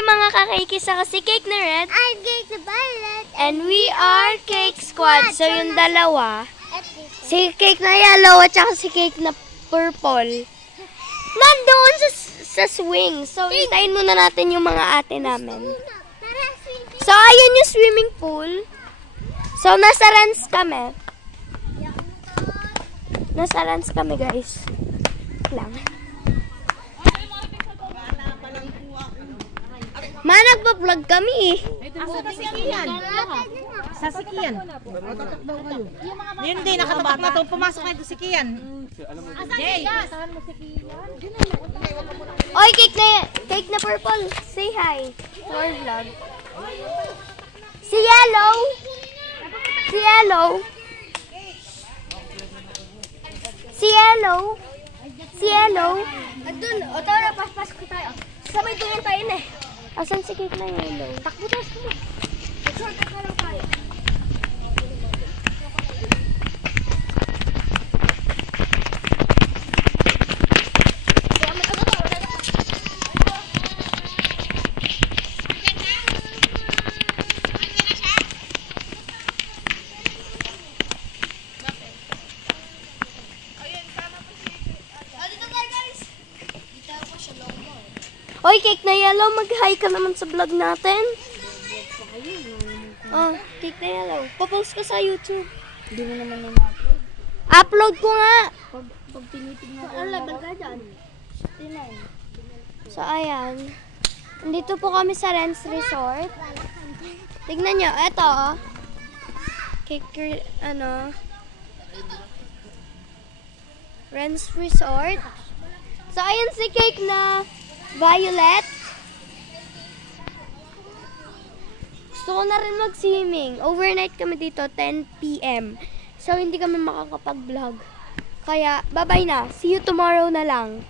mga ka-Cakes, ako si Cake na Red. I'm Cake na Violet. And we are Cake Squad. So yung dalawa, si Cake na Yellow at saka si Cake na Purple, nandoon sa swing. So hintayin muna natin yung mga ate namin. So ayun yung swimming pool. So nasa Rans kami. Nasa Rans kami, guys. Lang. Ma, nagpa-vlog kami eh. Asa na sikiyan? Sa sikiyan. Yun din, nakatapak na to. Pumasok na ito sikiyan. Jay! Oy, Cake na Purple. Say hi to our vlog. Si Yellow. Si Yellow. Si Yellow. Si Yellow. Andun, o tara, pas-pas ko tayo. Sabay doon tayo na eh. Asan si Cake na Yellow? Takbo tayo. Shortcut na lang tayo. Oy, Cake na Yellow, mag-hi ka naman sa vlog natin. Oh, Cake na Yellow. Papost ka sa YouTube. Hindi mo naman na-upload. Upload ko nga. Pag tinitignan ko. Ano level ka dyan? 69. So, ayan. Nandito po kami sa Rens Resort. Tignan nyo, eto oh. Cake, Rens Resort. So, ayan si Cake na Violet. Gusto ko na rin mag-swimming. Overnight kami dito, 10 PM. So, hindi kami makakapag-vlog. Kaya, bye-bye na. See you tomorrow na lang.